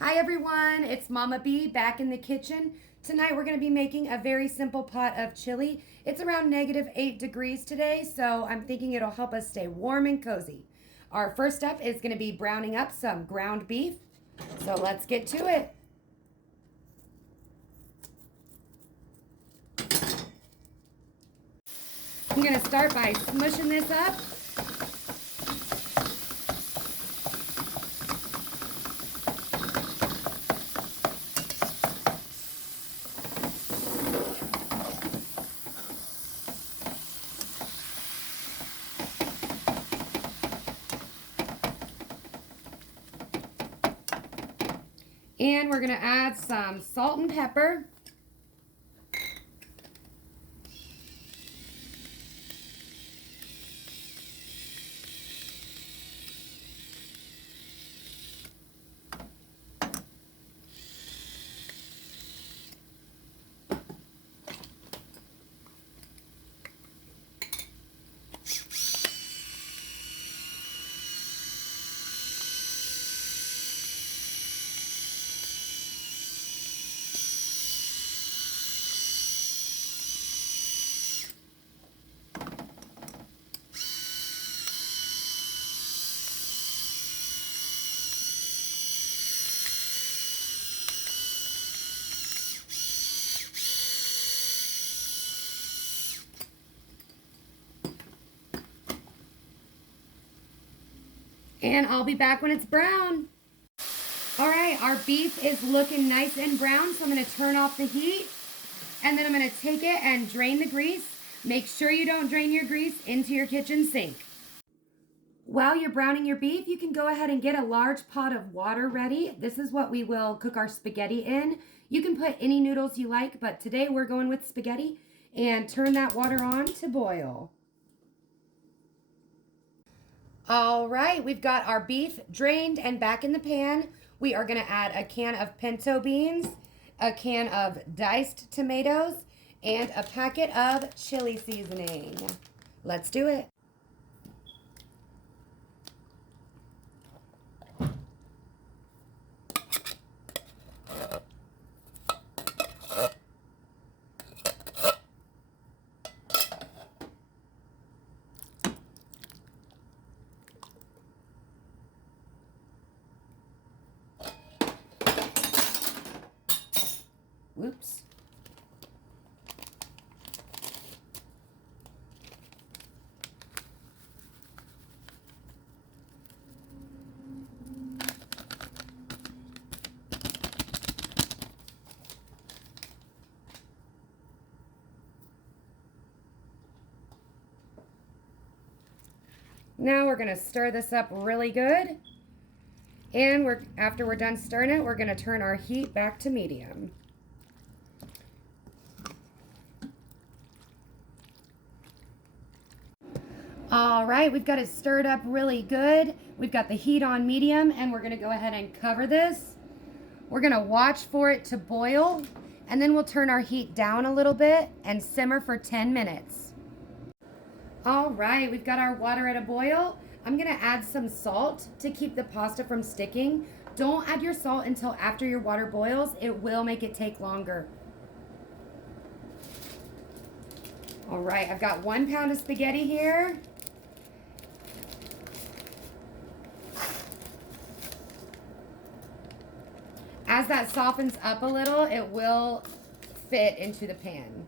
Hi everyone, it's MommaB back in the kitchen. Tonight we're going to be making a very simple pot of chili. It's around -8 degrees today, so I'm thinking it'll help us stay warm and cozy. Our first step is going to be browning up some ground beef. So let's get to it. I'm going to start by smushing this up. And we're going to add some salt and pepper. And I'll be back when it's brown. All right, our beef is looking nice and brown, so I'm going to turn off the heat. And then I'm going to take it and drain the grease. Make sure you don't drain your grease into your kitchen sink. While you're browning your beef, you can go ahead and get a large pot of water ready. This is what we will cook our spaghetti in. You can put any noodles you like, but today we're going with spaghetti. And turn that water on to boil. All right, we've got our beef drained and back in the pan. We are going to add a can of pinto beans, a can of diced tomatoes, and a packet of chili seasoning. Let's do it. Whoops. Now we're going to stir this up really good. And after we're done stirring it, we're going to turn our heat back to medium. All right, we've got it stirred up really good. We've got the heat on medium, and we're gonna go ahead and cover this. We're gonna watch for it to boil, and then we'll turn our heat down a little bit and simmer for 10 minutes. All right, we've got our water at a boil. I'm gonna add some salt to keep the pasta from sticking. Don't add your salt until after your water boils. It will make it take longer. All right, I've got 1 pound of spaghetti here. As that softens up a little, it will fit into the pan.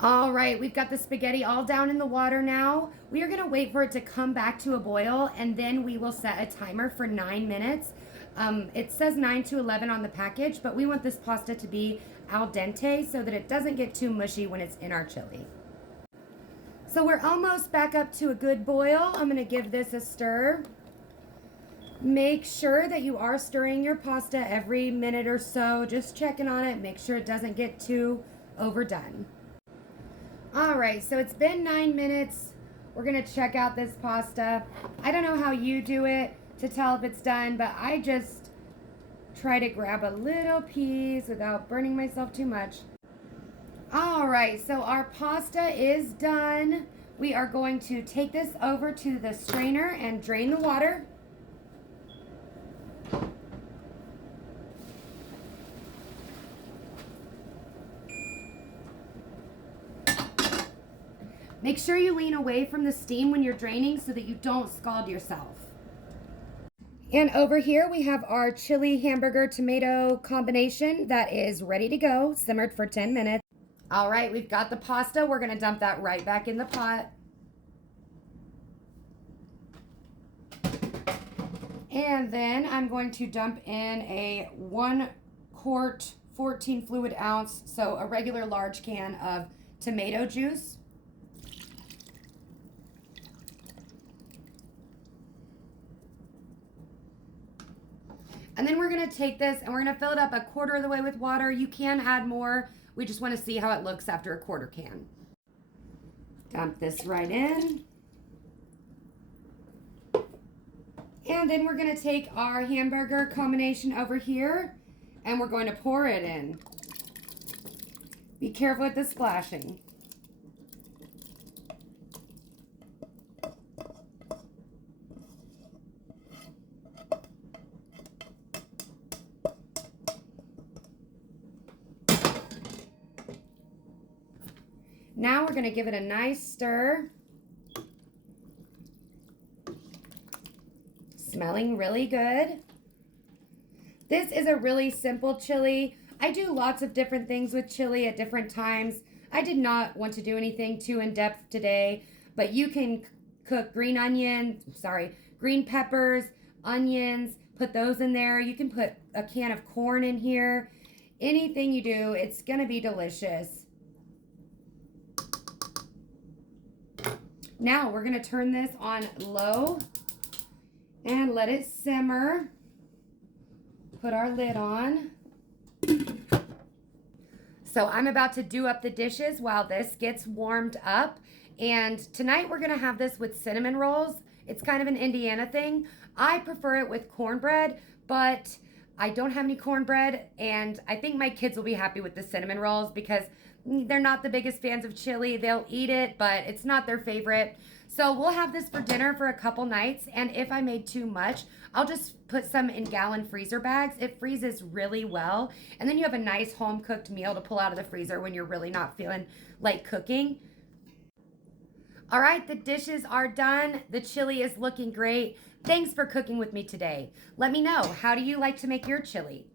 All right, we've got the spaghetti all down in the water now. We are gonna wait for it to come back to a boil, and then we will set a timer for 9 minutes. It says 9 to 11 on the package, but we want this pasta to be al dente so that it doesn't get too mushy when it's in our chili. So we're almost back up to a good boil. I'm gonna give this a stir. Make sure that you are stirring your pasta every minute or so, just checking on it, make sure it doesn't get too overdone. All right, so it's been 9 minutes. We're gonna check out this pasta. I don't know how you do it to tell if it's done, but I just try to grab a little piece without burning myself too much. All right, so our pasta is done. We are going to take this over to the strainer and drain the water. Make sure you lean away from the steam when you're draining so that you don't scald yourself. And over here we have our chili hamburger tomato combination that is ready to go, simmered for 10 minutes. All right, we've got the pasta. We're gonna dump that right back in the pot. And then I'm going to dump in a 1 quart, 14 fluid ounce, so a regular large can of tomato juice. And then we're gonna take this and we're gonna fill it up a quarter of the way with water. You can add more. We just wanna see how it looks after a quarter can. Dump this right in. And then we're gonna take our hamburger combination over here and we're going to pour it in. Be careful with the splashing. Now we're gonna give it a nice stir. Smelling really good. This is a really simple chili. I do lots of different things with chili at different times. I did not want to do anything too in-depth today, but you can cook green peppers, onions, put those in there. You can put a can of corn in here. Anything you do, it's gonna be delicious. Now we're gonna turn this on low and let it simmer. Put our lid on. So I'm about to do up the dishes while this gets warmed up. And tonight we're gonna have this with cinnamon rolls. It's kind of an Indiana thing. I prefer it with cornbread, but I don't have any cornbread, and I think my kids will be happy with the cinnamon rolls because they're not the biggest fans of chili. They'll eat it, but it's not their favorite. So we'll have this for dinner for a couple nights, and if I made too much, I'll just put some in gallon freezer bags. It freezes really well, and then you have a nice home-cooked meal to pull out of the freezer when you're really not feeling like cooking. All right, the dishes are done. The chili is looking great. Thanks for cooking with me today. Let me know, how do you like to make your chili?